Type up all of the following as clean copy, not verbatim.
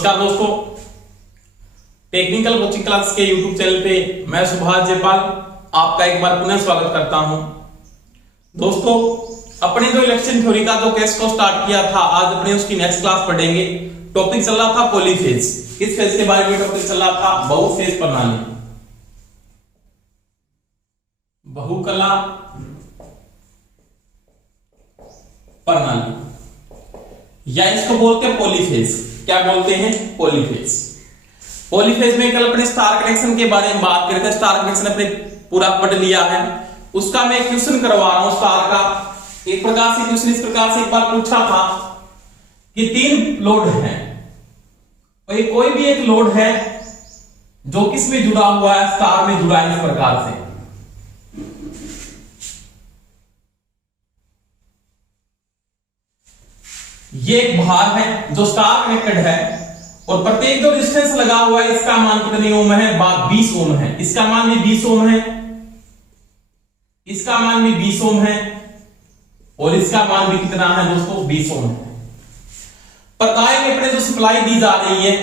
नमस्कार दोस्तों, technical coaching class के YouTube चैनल पे मैं सुभाष जयपाल आपका एक बार पुनः स्वागत करता हूं। दोस्तों, अपने जो इलेक्शन थ्योरी का जो केस को स्टार्ट किया था, आज अपने उसकी नेक्स्ट क्लास पढ़ेंगे। टॉपिक चल रहा था पॉलीफेज। किस फेज के बारे में टॉपिक चल रहा था? बहुफेज प्रणाली, बहुकला प्रणाली, या इसको बोलते हैं पॉलीफेज। क्या बोलते हैं? पॉलीफेज। पॉलीफेज में कल अपने स्टार कनेक्शन के बारे में बात करते हैं। स्टार कनेक्शन अपने पूरा पढ़ लिया है, उसका मैं क्वेश्चन करवा रहा हूं स्टार का। एक प्रकार से क्वेश्चन इस प्रकार से एक बार पूछा था कि 3 लोड हैं और कोई भी एक लोड है जो किस में जुड़ा हुआ है? स्टार में जुड़ा है। इस प्रकार से ये एक भार है जो स्टार कनेक्टेड है और प्रत्येक जो रेजिस्टेंस लगा हुआ है इसका मान कितने ओम है? 20 ओम है। इसका मान भी 20 ओम है, इसका मान भी 20 ओम है और इसका मान भी कितना है दोस्तों? 20 ओम है। प्रदाय में अपने जो सप्लाई दी जा रही है,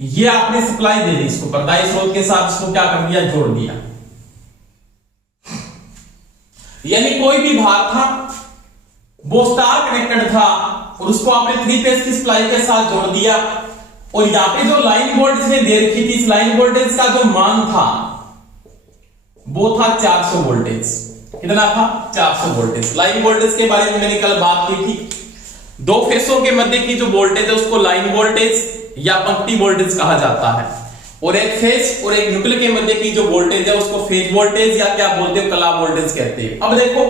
ये आपने सप्लाई दे दी इसको, प्रदाय स्रोत के साथ इसको क्या कर दिया? जोड़ दिया। यानी कोई भी भार था वो स्टार कनेक्टेड था और उसको आपने 3 फेज की सप्लाई के साथ जोड़ दिया। और यहां पे जो लाइन वोल्टेज ने दे रखी थी, इस लाइन वोल्टेज का जो मान था वो था 400 वोल्टेज। कितना था? 400 वोल्टेज। लाइन वोल्टेज के बारे में मैंने कल बात की थी। 2 फेसों के मध्य की जो वोल्टेज है उसको लाइन वोल्टेज या पंक्ति वोल्टेज कहा जाता है, और एक फेज और एक न्यूट्रल के मध्य की जो वोल्टेज है उसको फेज वोल्टेज या क्या बोलते हैं? कला वोल्टेज कहते हैं। अब देखो,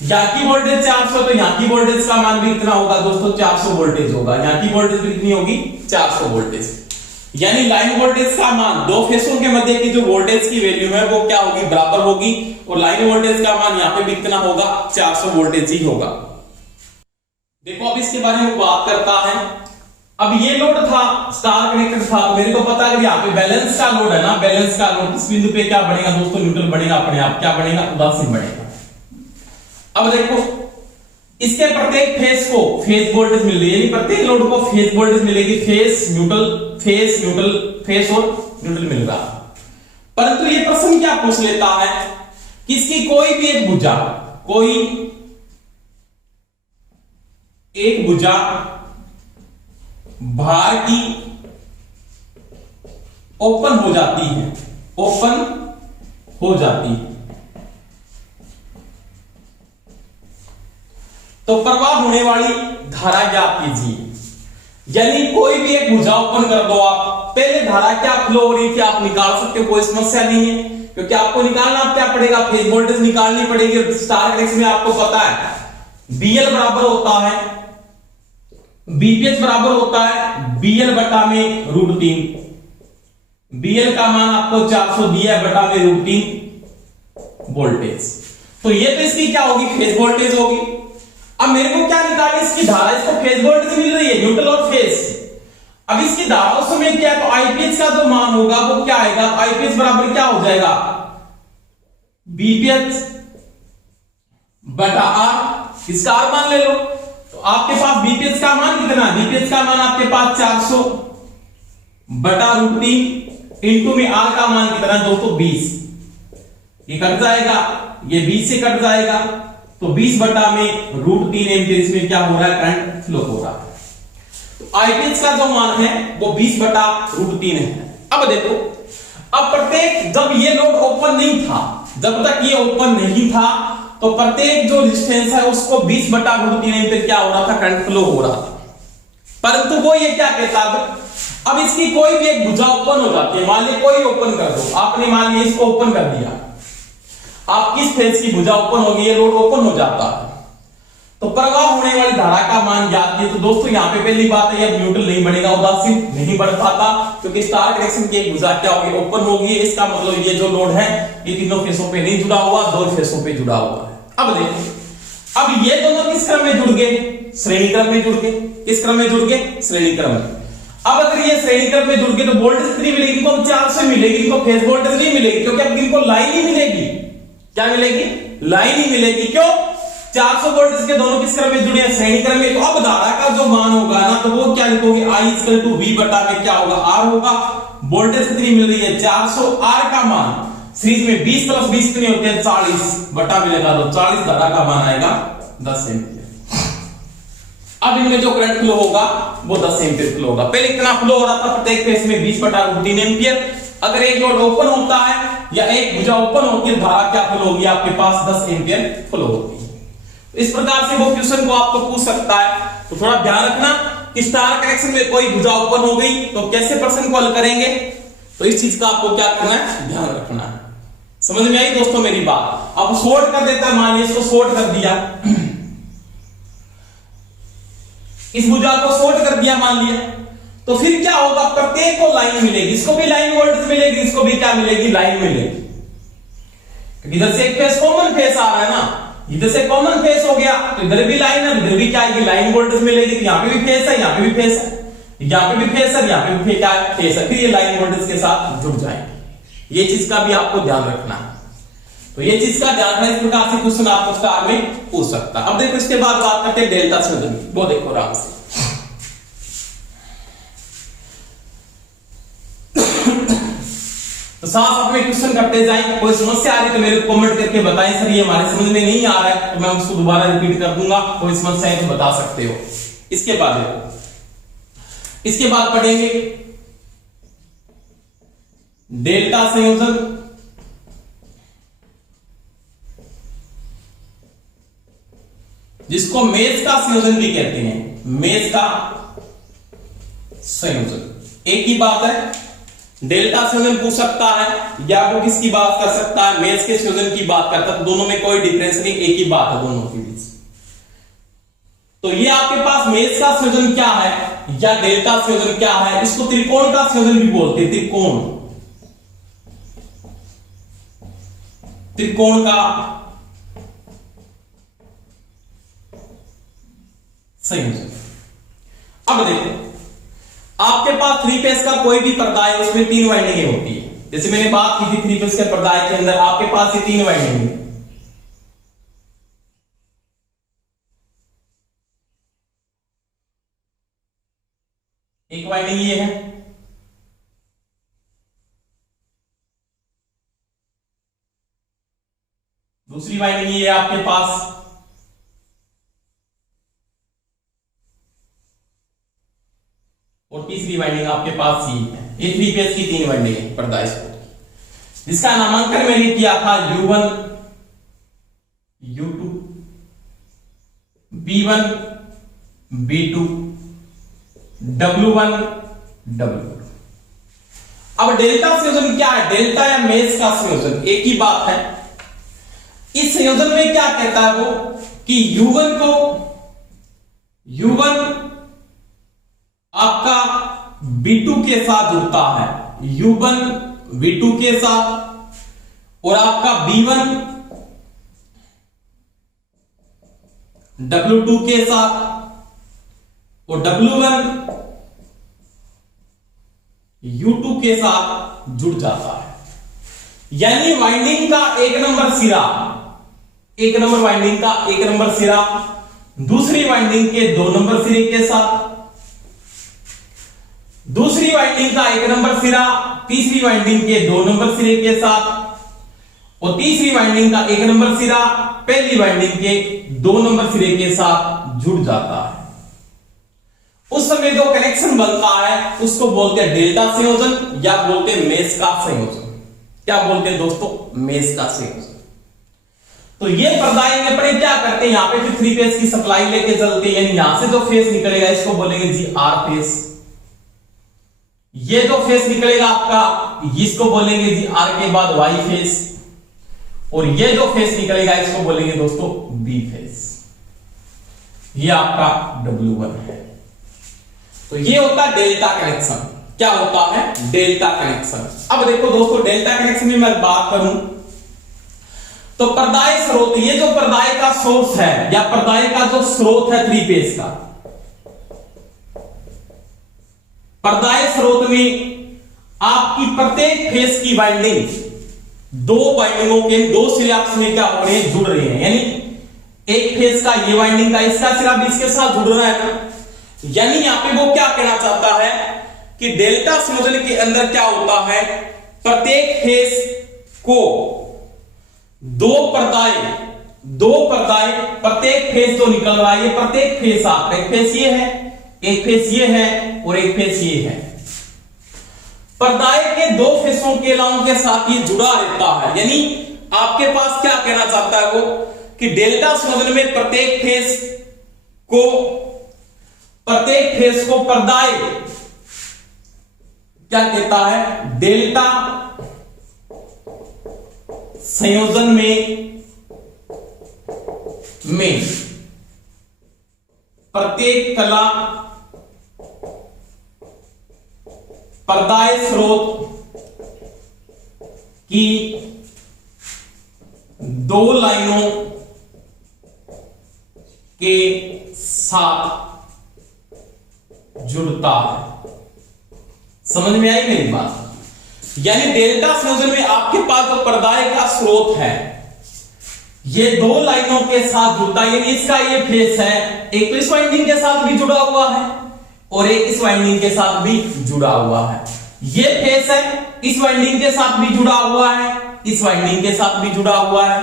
यहां की वोल्टेज 400, तो यहां की वोल्टेज का मान भी कितना होगा दोस्तों? 400 वोल्टेज होगा। यहां की वोल्टेज भी कितनी होगी? 400 वोल्टेज। यानी लाइन वोल्टेज का मान 2 फेसों के मध्य की जो वोल्टेज की वैल्यू है वो क्या होगी? बराबर होगी। और लाइन वोल्टेज का मान यहां पे भी कितना होगा? 400 वोल्टेज ही होगा। देखो, अब इसके बारे में बात करता है। अब ये लोड था, स्टार कनेक्टेड था, तो मेरे को पता है कि यहाँ पे बैलेंस का लोड है ना, बैलेंस का लोड इस बिंदु पे क्या बनेगा दोस्तों? न्यूट्रल बनेगा अपने आप। क्या बनेगा? उदासीन बनेगा। अब देखो, इसके प्रत्येक फेज को फेज वोल्टेज मिल रही है, यानी प्रत्येक लोड को फेज वोल्टेज मिलेगी। Phase neutral, phase neutral, phase और न्यूट्रल मिल रहा। परंतु ये प्रश्न क्या पूछ लेता है कि इसकी कोई भी एक भुजा, कोई एक भुजा भार की ओपन हो जाती है, ओपन हो जाती है, तो प्रवाह होने वाली धारा ज्ञात कीजिए। यानी कोई भी एक भुजा ओपन कर दो आप, पहले धारा क्या फ्लो हो रही थी आप निकाल सकते हो, कोई समस्या नहीं है, क्योंकि आपको निकालना क्या पड़ेगा? फेज वोल्टेज निकालनी पड़ेगी। स्टार कनेक्शन में आपको पता है BL बराबर होता है, BPH बराबर होता है BL बटा में √3। BL का मान आपको 400 दिया है बटा में √3 वोल्टेज। तो ये तो इसकी क्या होगी? फेज वोल्टेज होगी। अब मेरे को क्या निकालना? इसकी धारा, इसको फेज वोल्टेज मिल रही है, न्यूट्रल और फेज। अब इसकी धारा उस समय क्या है? तो IPH का जो मान होगा वो क्या आएगा? IPH बराबर क्या हो जाएगा? BPH बटा R। इसका R मान ले लो, तो आपके पास BPH का मान कितना? BPH का मान आपके पास 400 बटा √3 इंटू में R का मान कितना दोस्तों? 20। ये कट जाएगा, ये 20 से कट जाएगा, तो 20 बटा में √3 एम्पीयर इसमें क्या हो रहा है? करंट फ्लो हो रहा है। तो IPH का जो मान है वो 20 बटा √3 है। अब देखो, अब प्रत्येक, जब ये लोड ओपन नहीं था, जब तक ये ओपन नहीं था, तो प्रत्येक जो रेजिस्टेंस है उसको 20 बटा √3 एम्पीयर क्या हो रहा था? करंट फ्लो हो रहा था। परंतु वो ये क्या कहता है? अब इसकी कोई भी एक भुजा ओपन हो जाती है, मान लीजिए कोई ओपन कर दो आपने, मान लीजिए इसको ओपन कर दिया, आप किस फेज की भुजा ओपन होगी? ये लोड ओपन हो जाता है, तो प्रवाह होने वाली धारा का मान ज्ञात कीजिए। तो दोस्तों, यहां पे पहली बात है, ये न्यूट्रल नहीं बनेगा, उदासीन नहीं बढ़ पाता, क्योंकि स्टार कनेक्शन की एक भुजा क्या होगी? ओपन होगी। इसका मतलब ये जो लोड है ये तीनों फेसों पे नहीं जुड़ा हुआ, 2 फेसों पे जुड़ा हुआ है। अब देखो, अब ये दोनों किस क्रम में जुड़ गए? श्रेणी क्रम में जुड़ गए। किस क्रम में जुड़ गए? श्रेणी क्रम में। अब अगर ये श्रेणी क्रम में जुड़ गए तो वोल्टेज कितनी मिलेगी? इनको 400 मिलेगी, इनको फेज वोल्टेज नहीं मिलेगी, क्योंकि अब इनको लाइन ही मिलेगी। क्या मिलेगी? लाइन ही मिलेगी। क्यों? 400 वोल्ट के दोनों किस क्रम में जुड़े हैं, श्रेणी क्रम में। तो अब धारा का जो मान होगा ना, तो वो क्या लिखोगे, I इक्वल टू V बटा में क्या होगा, R होगा। वोल्टेज कितनी मिल रही है 400, R का मान सीरीज में 20 प्लस 20 कितने होते हैं 40 बटा में लगा दो 40, धारा का मान आएगा 10 एम्पियर। अब इनमें जो करंट फ्लो होगा वो 10 एम्पियर फ्लो होगा। पहले कितना फ्लो हो रहा था प्रत्येक फेस में 20 बटा 3 एम्पियर। अगर एक लोड ओपन होता है या एक भुजा ओपन होती है, धारा क्या फ्लो होगी आपके पास 10 एम्पियर फ्लो होती है। इस प्रकार से वो क्वेश्चन को आपको पूछ सकता है। तो थोड़ा ध्यान रखना कि स्टार कनेक्शन में कोई भुजा ओपन हो गई तो कैसे प्रश्न को हल करेंगे, तो इस चीज का आपको क्या करना है, ध्यान रखना है। समझ में आई दोस्तों मेरी बात। अब शॉर्ट कर देता है, मान लीजिए इसको शॉर्ट कर दिया, इस भुजा को शॉर्ट कर दिया मान लिया, तो फिर क्या होगा, प्रत्येक को लाइन मिलेगी, इसको भी लाइन वोल्टेज मिलेगी, इसको भी क्या मिलेगी, लाइन मिलेगी। इधर से एक फेस कॉमन फेस आ रहा है ना, इधर से कॉमन फेस हो गया तो इधर भी लाइन है, इधर भी क्या आएगी, लाइन वोल्टेज मिलेगी। तो यहां पे भी फेस है, यहां पे भी फेस है, यहां पे भी फेस है, यहां पे भी क्या फेस है, फिर ये लाइन वोल्टेज के साथ जुड़ जाएंगे। ये चीज का भी आपको ध्यान रखना है। तो ये चीज का ध्यान है, इस प्रकार से क्वेश्चन आपको स्टार में पूछ सकता है। अब देखो इसके बाद बात करते हैं डेल्टा संयोजन की, वो देखो आराम से। तो साफ अपने क्वेश्चन करते जाएं, कोई समस्या आ रही तो मेरे को कमेंट करके बताएं, सर ये हमारे समझ में नहीं आ रहा है, तो मैं उसको दोबारा रिपीट कर दूंगा, कोई समस्या है तो बता सकते हो। इसके बाद पढ़ेंगे डेल्टा संयोजन, जिसको मेष का संयोजन भी कहते हैं, मेष का संयोजन। एक ही बात है, डेल्टा संयोजन पूछ सकता है या वो किसकी बात कर सकता है, मेष के संयोजन की बात करता है, तो दोनों में कोई डिफरेंस नहीं, एक ही बात है दोनों के बीच। तो ये आपके पास मेष का संयोजन क्या है या डेल्टा संयोजन क्या है, इसको त्रिकोण का संयोजन भी बोलते हैं, त्रिकोण का संयोजन। अब देखो आपके पास 3 फेस का कोई भी पर्दा है, उसमें 3 वाइंडिंगें होती है। जैसे मैंने बात की थी 3 फेस के पर्दा के अंदर आपके पास ये 3 वाइंडिंग है। एक वाइंडिंग ये है, दूसरी वाइंडिंग ये है आपके पास, और तीसरी वाइंडिंग आपके पास ये है। ये 3 फेस की 3 वाइंडिंग है पर्दा स्पोर्ट, जिसका नामांकन मैंने किया था U1, U2, B1, B2, W1, W2। अब डेल्टा संयोजन क्या है, डेल्टा या मेष का संयोजन एक ही बात है। इस संयोजन में क्या कहता है वो कि U1 आपका V2 के साथ जुड़ता है, U1 V2 के साथ, और आपका B1 W2 के साथ, और W1 U2 के साथ जुड़ जाता है। यानी वाइंडिंग का एक नंबर सिरा, एक नंबर वाइंडिंग का एक नंबर सिरा दूसरी वाइंडिंग के 2 नंबर सिरे के साथ, दूसरी वाइंडिंग का एक नंबर सिरा तीसरी वाइंडिंग के 2 नंबर सिरे के साथ, और तीसरी वाइंडिंग का एक नंबर सिरा पहली वाइंडिंग के 2 नंबर सिरे के साथ जुड़ जाता है। उस समय जो कनेक्शन बनता है उसको बोलते हैं डेल्टा संयोजन या बोलते हैं मेष का संयोजन। क्या बोलते हैं दोस्तों, मेष का संयोजन। तो ये पर्दाएं में अपने क्या करते हैं, यहां पे फिर 3 फेस की सप्लाई लेके चलते हैं, यानी यहां से जो फेस निकलेगा इसको बोलेंगे जी आर फेस। ये जो फेस निकलेगा आपका इसको बोलेंगे जी आर के बाद वाई फेस, और ये जो फेस निकलेगा इसको बोलेंगे दोस्तों बी फेस। ये आपका W1 है। तो ये होता है डेल्टा कनेक्शन। क्या होता है, डेल्टा कनेक्शन। अब देखो दोस्तों, डेल्टा कनेक्शन में मैं बात करूं तो पर्दाय स्रोत, ये जो पर्दाय का सोर्स है या पर्दाय का जो स्रोत है 3 फेस का, पर्दाय स्रोत में आपकी प्रत्येक फेस की वाइंडिंग 2 वाइंडिंगों के 2 सिरे आपस में क्या हो रहे हैं, जुड़ रहे हैं। यानी एक फेस का ये वाइंडिंग का इसका सिरा भी इसके साथ जुड़ रहा है ना, यानी यहां पे वो क्या कहना चाहता है कि डेल्टा संयोजन के अंदर क्या होता है, प्रत्येक फेस को दो पर्दाएं प्रत्येक फेस जो निकल रहा है, ये प्रत्येक फेस आपका एक फेस ये है, एक फेस ये है और एक फेस ये है, पर्दाएं के दो फेसों के लाओं के साथ ये जुड़ा रहता है। यानी आपके पास क्या कहना चाहता है वो कि डेल्टा संयोजन में प्रत्येक फेस को पर्दाएं क्या कहता है, डेल्टा संयोजन में प्रत्येक कला पर्दाए स्रोत की दो लाइनों के साथ जुड़ता है। समझ में आई मेरी बात? यानी डेल्टा संयोजन में आपके पास जो पर्दाए का स्रोत है ये दो लाइनों के साथ जुड़ता है, यानी इसका ये फेस है, एक तो इस वाइंडिंग के साथ भी जुड़ा हुआ है और एक इस वाइंडिंग के साथ भी जुड़ा हुआ है। ये फेस है, इस वाइंडिंग के साथ भी जुड़ा हुआ है, इस वाइंडिंग के साथ भी जुड़ा हुआ है।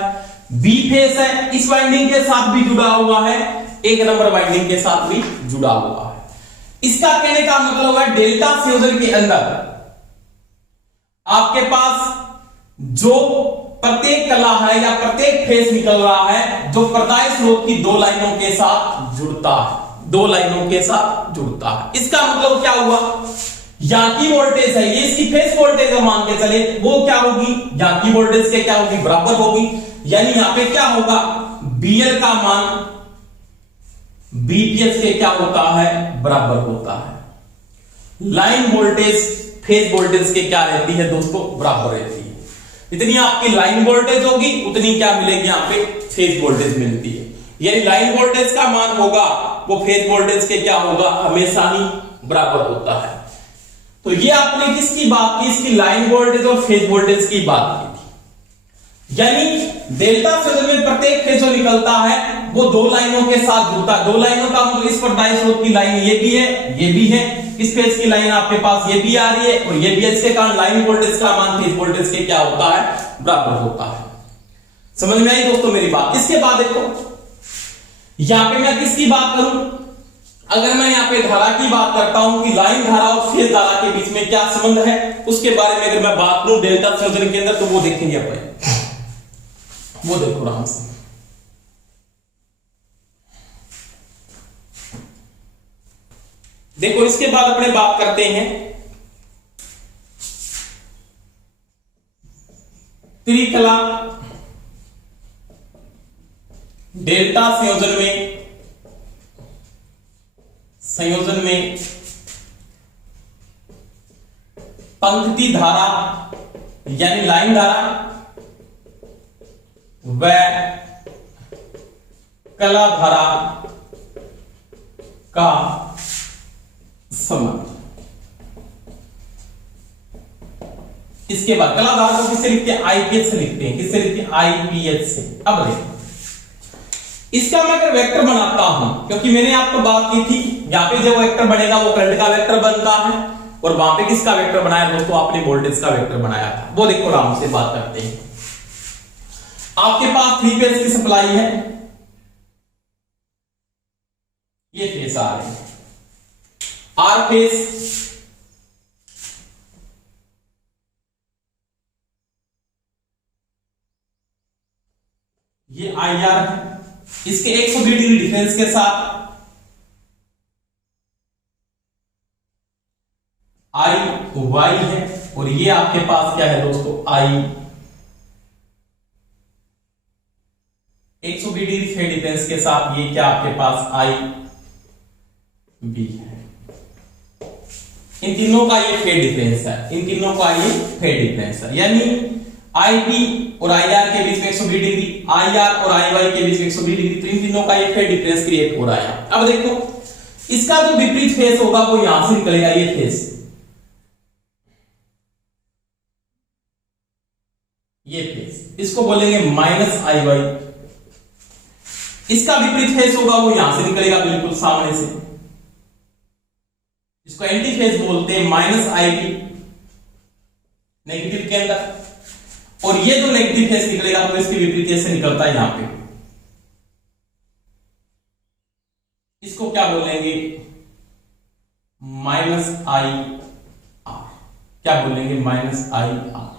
बी फेस है, इस वाइंडिंग के साथ भी जुड़ा हुआ है, एक नंबर वाइंडिंग के साथ भी जुड़ा हुआ है। इसका कहने का मतलब है डेल्टा संयोजन के अंदर आपके पास जो प्रत्येक कला है या प्रत्येक फेस निकल रहा है जो पर्दाए स्रोत की दो लाइनों के साथ जुड़ता है, दो लाइनों के साथ जुड़ता है। इसका मतलब क्या हुआ, यहां की वोल्टेज है, ये इसकी फेस वोल्टेज है मान के चले, वो क्या होगी, यहां की वोल्टेज के क्या होगी, बराबर होगी। यानी यहां पे क्या होगा, बीएल का मान बीपीएस के क्या होता है, बराबर होता है। लाइन वोल्टेज फेज वोल्टेज के क्या रहती है दोस्तों, बराबर रहती है। इतनी आपकी लाइन वोल्टेज होगी उतनी क्या मिलेगी, यहां पे फेज वोल्टेज मिलती है। यानी लाइन वोल्टेज का मान होगा वो फेज वोल्टेज के क्या होगा, हमेशा ही बराबर होता है। तो ये आपने किसकी बात की, इसकी लाइन वोल्टेज और फेज वोल्टेज की बात की थी। यानी डेल्टा संयोजन में प्रत्येक फेज जो निकलता है वो दो लाइनों के साथ जुड़ता है। दो लाइनों का मतलब इस पर्दाए स्रोत की लाइन ये भी है, ये भी है, इस फेज की लाइन आपके पास ये भी आ रही है और ये भी है। इसके कारण लाइन वोल्टेज का मान फेज वोल्टेज के क्या होता है, बराबर होता है। समझ में आई दोस्तों मेरी बात? इसके बाद देखो यहां पे मैं किसकी बात करूं, अगर मैं यहां पे धारा की बात करता हूं कि लाइन धारा और फेज धारा के बीच में क्या संबंध है, उसके बारे में अगर मैं बात करूं डेल्टा संयोजन के अंदर तो वो देखेंगे अपन, वो देखो आराम से। देखो इसके बाद अपने बात करते हैं त्रिकला डेल्टा संयोजन में पंक्ति धारा यानी लाइन धारा व कला धारा का संबंध। इसके बाद कला धारा को किससे लिखते हैं, आईपीएच से लिखते हैं। किससे लिखते हैं, आईपीएच से। अब देखो इसका मैं अगर वेक्टर बनाता हूं, क्योंकि मैंने आपको बात की थी यहां पे जो वेक्टर बनेगा वो करंट का वेक्टर बनता है और वहां पे किसका वेक्टर बनाया दोस्तों, आपने वोल्टेज का वेक्टर बनाया था। वो देखो आराम से बात करते हैं। आपके पास 3 फेज की सप्लाई है, ये फेज आ रहे हैं, आर फेज, ये आई आर है, इसके 120 डिग्री डिफरेंस के साथ आई वाई है और ये आपके पास क्या है दोस्तों, आई 120 डिग्री फेज डिफरेंस के साथ ये क्या आपके पास आई बी है। इन तीनों का ये फेज डिफरेंस है, इन तीनों का ये फेज डिफरेंस है। यानी आई बी और आई आर के बीच में 120 डिग्री, आई आर और आई वाई के बीच में 120 डिग्री, तो इन तीनों का ये फेज डिफरेंस क्रिएट हो रहा है। अब देखो इसका जो विपरीत फेज होगा वो यहां से निकलेगा, ये फेज, ये फेज, इसको बोलेंगे माइनस आई वाई। इसका विपरीत फेस होगा वो यहां से निकलेगा बिल्कुल सामने से, इसको एंटी फेस बोलते हैं, माइनस आई बी नेगेटिव के अंदर, और ये जो नेगेटिव फेस निकलेगा तो इसके विपरीत से निकलता है यहां पे, इसको क्या बोलेंगे, माइनस आई आर, क्या बोलेंगे, माइनस आई आर।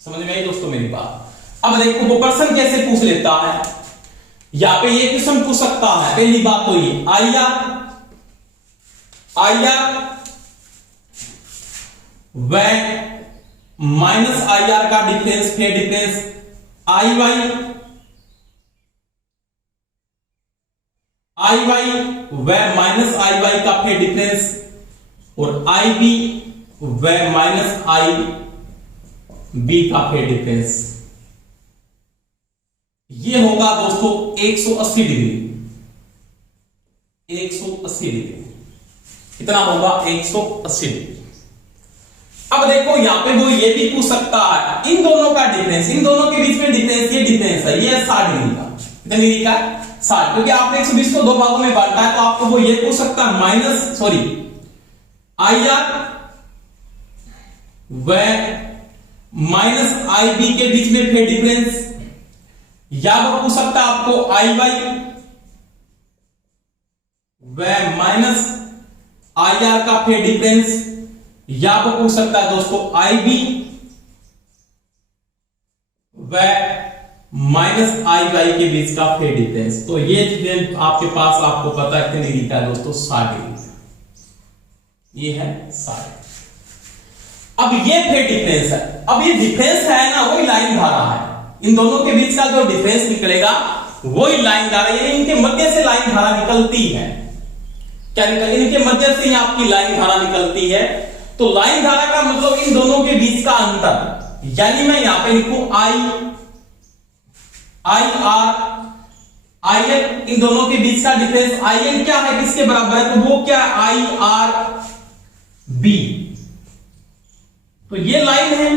समझ में आई दोस्तों मेरी बात। अब देखो वो प्रश्न कैसे पूछ लेता है, यहां पे ये क्वेश्चन पूछ सकता है, पहली बात तो ये आई आर व माइनस आई आर का डिफरेंस, फिर डिफरेंस आई वाई व माइनस आई वाई का फिर डिफरेंस, और आई बी व माइनस आई बी का फिर डिफरेंस, ये होगा दोस्तों 180 डिग्री, 180 डिग्री, कितना होगा, 180 डिग्री। अब देखो यहां पे वो ये भी पूछ सकता है इन दोनों का डिफरेंस, इन दोनों के बीच में डिफरेंस, ये डिफरेंस है, ये 60 डिग्री का, कितने डिग्री का, 60, क्योंकि आपने 120 को दो भागों में बांटा है, तो आपको वो ये पूछ सकता है आई आर व माइनस आई बी के बीच में फिर डिफरेंस, या वो पूछ सकता है आपको आई वाई व माइनस आई आर का फिर डिफरेंस, या वो पूछ सकता है दोस्तों आई बी व माइनस आई वाई के बीच का फिर डिफरेंस। तो ये चीजें आपके पास, आपको पता है कितने डिग्री का है दोस्तों, 60 डिग्री का, ये है 60। अब ये फिर डिफरेंस है, अब ये डिफरेंस है ना, वही लाइन धारा है, इन दोनों के बीच का जो डिफरेंस निकलेगा वही लाइन धारा, यानी इनके मध्य से लाइन धारा निकलती है, क्या निकल, इनके मध्य से ही आपकी लाइन धारा निकलती है। तो लाइन धारा का मतलब इन दोनों के बीच का अंतर, यानी मैं यहां पे लिखूं आई आर आई एन, इन दोनों के बीच का डिफरेंस, आई एन क्या है, किसके बराबर है, तो वो क्या है, आई आर बी, तो ये लाइन है,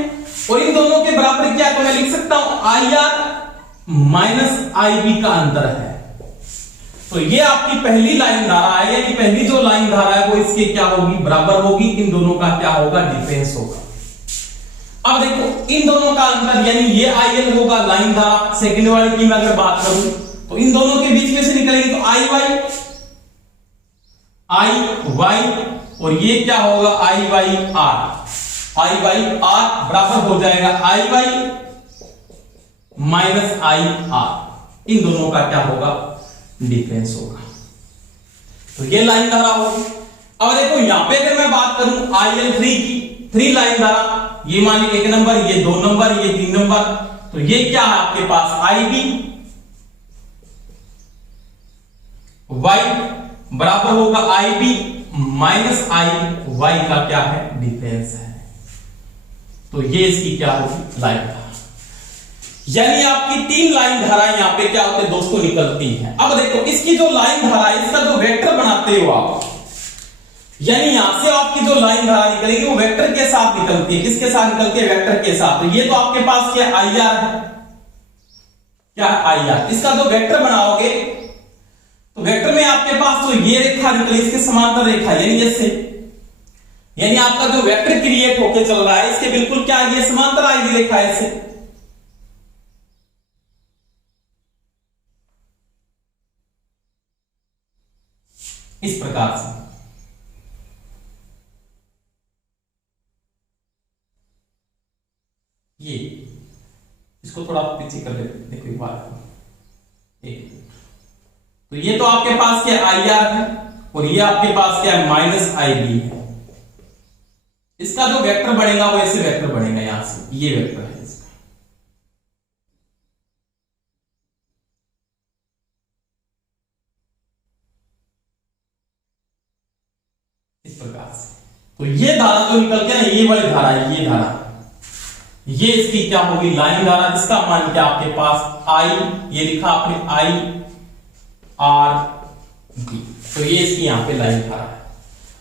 और इन दोनों के बराबर क्या है, तो मैं लिख सकता हूं I R minus I B का अंतर है। तो ये आपकी पहली लाइन धारा है, यानी पहली जो लाइन धारा है वो इसके क्या होगी, बराबर होगी, इन दोनों का क्या होगा, डिफरेंस होगा। अब देखो इन दोनों का अंतर, यानी ये आई एल होगा लाइन धारा, सेकंड वाली की मैं अगर बात करूं तो इन दोनों के बीच में से निकलेगी तो आई वाई और ये क्या होगा, आई वाई आर बराबर हो जाएगा आई वाई माइनस आई आर, इन दोनों का क्या होगा, डिफरेंस होगा। तो ये लाइन धारा होगी। अब देखो यहां पे अगर मैं बात करूं IL3 की, 3 लाइन धारा, ये मान ली 1 नंबर, ये 2 नंबर, ये 3 नंबर, तो ये क्या है आपके पास IB Y बराबर होगा IB माइनस IY का क्या है, डिफरेंस है। तो ये इसकी क्या होगी, लाइन धारा, यानी आपकी 3 लाइन धारा यहां पे क्या होते हैं दोस्तों, निकलती हैं। अब देखो इसकी जो लाइन धारा है, इसका जो वेक्टर बनाते हो आप, यानी यहां से आपकी जो लाइन धारा निकलेगी वो वेक्टर के साथ निकलती है, किसके साथ निकलती है, वेक्टर के साथ। तो ये तो आपके पास क्या आई आर है, क्या है आई आर, इसका जो वेक्टर बनाओगे तो वेक्टर में आपके पास तो ये रेखा निकली, इसके समांतर रेखा, यानी जैसे, यानी आपका जो वेक्टर क्रिएट होके चल रहा है इसके बिल्कुल क्या है, ये समांतर आएगी रेखा ऐसे, इस प्रकार से। ये इसको थोड़ा पीछे कर लेते, देखो एक बार, तो ये तो आपके पास क्या आई आर है, और ये आपके पास क्या है, माइनस आई बी है। इसका जो वेक्टर बढ़ेगा वो ऐसे वेक्टर बढ़ेगा, यहां से ये वेक्टर है इसका, इस प्रकार से। तो ये धारा जो निकल के ना, ये वाली धारा है, ये धारा, ये इसकी क्या होगी, लाइन धारा, जिसका मान क्या आपके पास आई, ये लिखा आपने आई आर बी, तो ये इसकी यहां पे लाइन धारा है।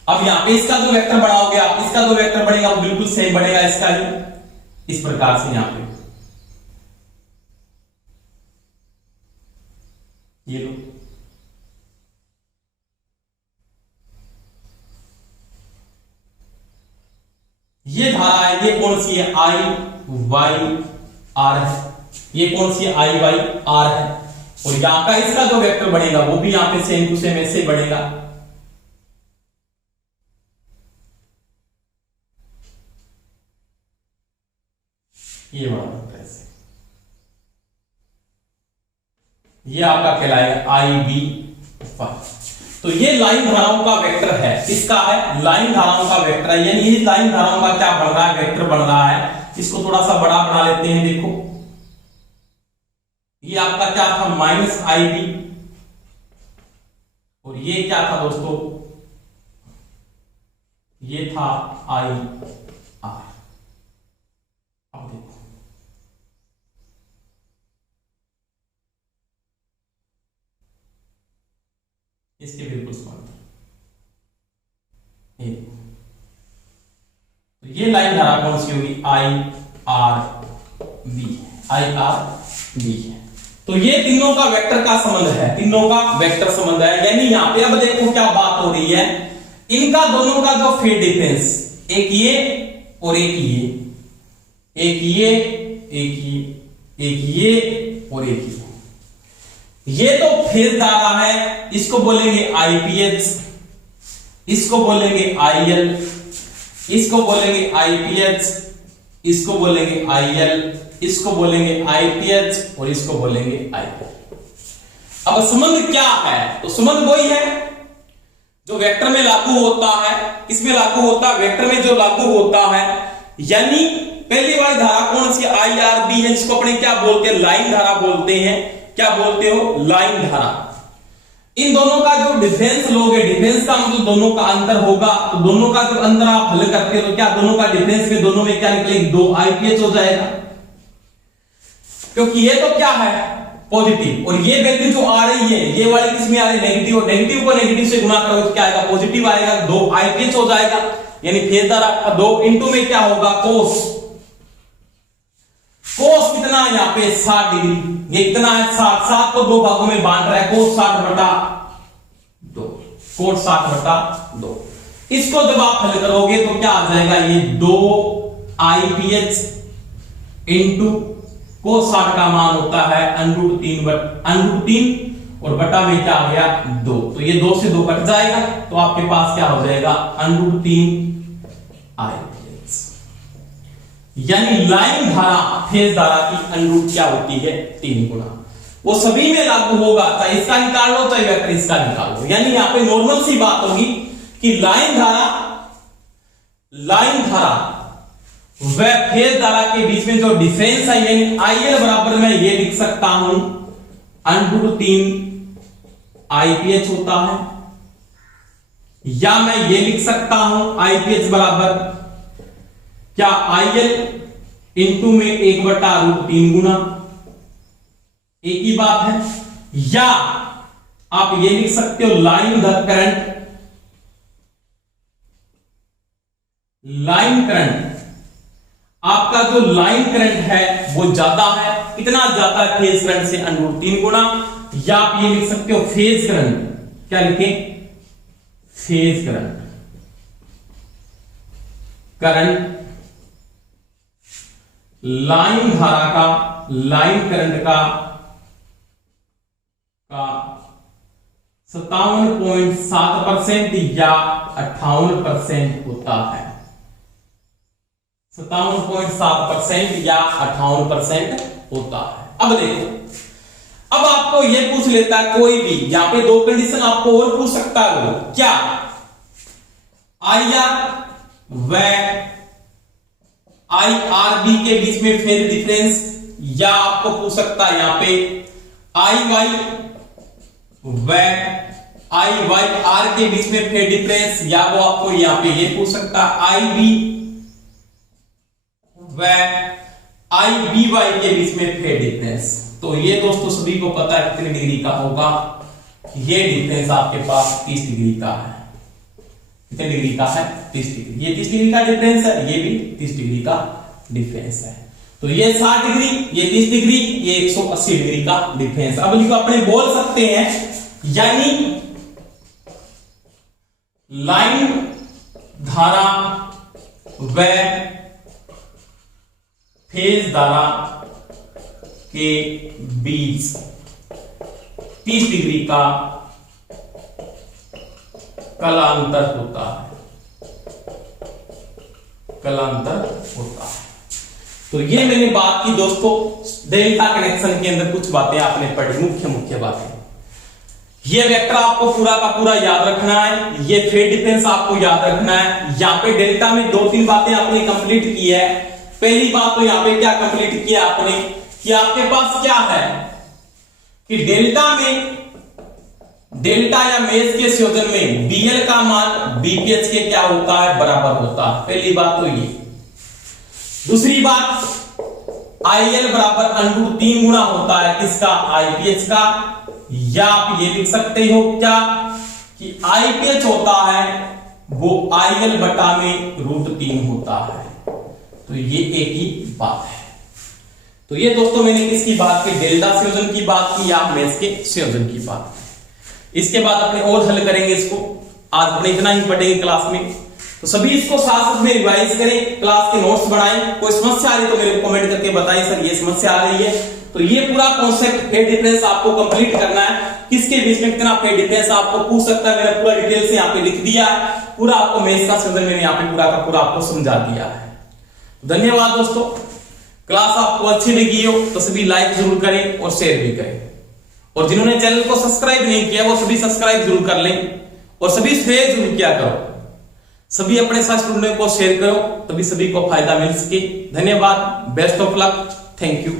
अब यहां पे इसका जो वेक्टर बढ़ाओगे आप, इसका जो वेक्टर बढ़ेगा वो बिल्कुल सेम बढ़ेगा इसका ही, इस प्रकार से यहां पे ये लो, ये धारा है, ये कौन सी है, आई वाई आर है, ये कौन सी है, आई वाई आर है। और यहां का इसका जो वेक्टर बढ़ेगा वो भी यहां पे सेम टू सेम ऐसे बढ़ेगा। ये बड़ा वेक्टर ऐसे, ये आपका कहलाएगा आई बी वाई। तो ये लाइन धाराओं का वेक्टर है, किसका है, लाइन धाराओं का वेक्टर है। यानी ये लाइन धाराओं का क्या बढ़ रहा है, वेक्टर बढ़ रहा है। इसको थोड़ा सा बड़ा बना लेते हैं। देखो ये आपका क्या था, माइनस आई बी, और ये क्या था दोस्तों, ये था आई आर। अब देखो इसके बिल्कुल समान, तो ये लाइन धारा कौन सी होगी, I R B, I R B है। तो ये तीनों का वेक्टर का संबंध है, तीनों का वेक्टर संबंध है। यानी यहां पे अब देखो क्या बात हो रही है, इनका दोनों का जो फेज डिफरेंस, एक ये और एक ये, एक ये, एक ये, एक ये और एक ये तो फेज धारा है। इसको बोलेंगे आईपीएच, इसको बोलेंगे आईएल, इसको बोलेंगे आईपीएच, इसको बोलेंगे आईएल, इसको बोलेंगे आईपीएच और इसको बोलेंगे आईएल। अब संबंध क्या है, तो संबंध वही है जो वेक्टर में लागू होता है। किसमें लागू होता है, वेक्टर में जो लागू होता है। यानी पहली वाली धारा कौन सी, आई आर बी है, जिसको अपने क्या बोलते हैं, लाइन धारा बोलते हैं। क्या बोलते हो, लाइन धारा। इन दोनों का जो डिफरेंस लोगे, डिफरेंस का मतलब दोनों का अंतर होगा, तो दोनों का जो अंतर आप हल करते हो तो क्या दोनों का डिफरेंस में दोनों में क्या निकलेगी, 2 आईपीएच हो जाएगा। क्योंकि ये तो क्या है, पॉजिटिव, और ये वैल्यू जो आ रही है ये वाली किस में आ रही है, नेगेटिव, और नेगेटिव को नेगेटिव से गुणा करोगे तो क्या आएगा, पॉजिटिव आएगा, 2 आईपीएच हो जाएगा। यानी फेज धारा 2 इंटू में क्या होगा, कोस। कोस कितना है यहाँ पे, 60 डिग्री। ये कितना है, 60। 60 को 2 भागों में बांट रहा है, कोस 60/2, कोस 60/2। इसको जब आप हल करोगे तो क्या आ जाएगा, ये 2 आईपीएच इंटू कोस 60 का मान होता है √3 और बटा में क्या आ गया, 2। तो ये 2 से 2 कट जाएगा, तो आपके पास क्या हो जाएगा, √3 आईपीएच। यानी लाइन धारा फेज धारा की अनुरूप क्या होती है, 3 गुना। वो सभी में लागू होगा, चाहे इसका निकाल लो चाहे वेक्टर इसका निकाल लो। यानी यहां पे नॉर्मल सी बात होगी कि लाइन धारा व फेज धारा के बीच में जो डिफरेंस है, यानी आईएल बराबर मैं ये लिख सकता हूं √3 आईपीएच होता है, या मैं ये लिख सकता हूं आईपीएच बराबर क्या, आईएल इंटू में 1/√3 गुना, एक ही बात है। या आप ये लिख सकते हो line the current, line current, आपका जो लाइन करंट है वो ज्यादा है, कितना ज्यादा है, फेज करंट से √3 गुना। या आप ये लिख सकते हो फेज करंट, क्या लिखें, फेज करंट, करंट लाइन धारा का, लाइन करंट का 57.7% या 58% होता है, 57.7% या 58% होता है। अब देखो, अब आपको यह पूछ लेता है कोई भी, यहां पे 2 कंडीशन आपको और पूछ सकता है, वो क्या, आई आर व आई आर बी के बीच में फेज डिफरेंस, या आपको पूछ सकता है यहां पे आई वाई व आई वाई आर के बीच में फेज डिफरेंस, या वो आपको यहां पे ये पूछ सकता है आई बी व आई बी वाई के बीच में फेज डिफरेंस। तो ये दोस्तों सभी को पता है कितने डिग्री का होगा, ये डिफरेंस आपके पास 30 डिग्री का है। कितने डिग्री का है, 30 डिग्री। ये 30 डिग्री का डिफरेंस है, ये भी 30 डिग्री का डिफरेंस है। तो ये 60 डिग्री, ये 30 डिग्री, ये 180 डिग्री का डिफरेंस। अब इनको अपने बोल सकते हैं, यानी लाइन धारा व फेज धारा के बीच 30 डिग्री का कलांतर होता है, कलांतर होता है। तो ये मैंने बात की दोस्तों, डेल्टा कनेक्शन के अंदर कुछ बातें आपने पढ़ी, मुख्य बातें। ये वेक्टर आपको पूरा का पूरा याद रखना है, ये फेज डिफरेंस आपको याद रखना है। यहाँ पे डेल्टा में 2-3 बातें आपने कंप्लीट की है। पहली बात तो यहाँ पे क्या कंप्लीट किया आपने, कि आपके पास क्या है कि डेल्टा में, डेल्टा या मेष के संयोजन में बीएल का मान बीपीएच के क्या होता है, बराबर होता है। पहली बात तो ये। दूसरी बात, आईएल बराबर √3 गुना होता है किसका, आईपीएच का। या आप ये लिख सकते हो क्या कि आईपीएच होता है वो आईएल बटा में √3 होता है। तो ये एक ही बात है। तो ये दोस्तों मैंने किसकी बात की, डेल्टा संयोजन की बात की या मेष के संयोजन की बात की। इसके बाद अपने और हल करेंगे इसको। आज अपने इतना ही पढ़ेंगे क्लास में। तो सभी इसको साथ साथ में रिवाइज करें, क्लास के नोट्स बनाएं। कोई समस्या आ रही तो मेरे को कमेंट करके बताएं, सर ये समस्या आ रही है। तो ये पूरा कॉन्सेप्ट फेज डिफरेंस आपको कंप्लीट करना है। किसके बीच में कितना फेज डिफरेंस आपको पूछ सकता है, मैंने पूरा डिटेल से यहाँ पे लिख दिया है। पूरा आपको मेष का संयोजन मैंने यहाँ पे पूरा का पूरा आपको समझा दिया है। धन्यवाद दोस्तों। क्लास आपको अच्छी लगी हो तो सभी लाइक जरूर करें और शेयर भी करें, और जिन्होंने चैनल को सब्सक्राइब नहीं किया वो सभी सब्सक्राइब जरूर कर लें, और सभी शेयर जरूर किया करो। सभी अपने साथ स्टूडेंट को शेयर करो, तभी सभी को फायदा मिल सके। धन्यवाद, best of luck, thank you.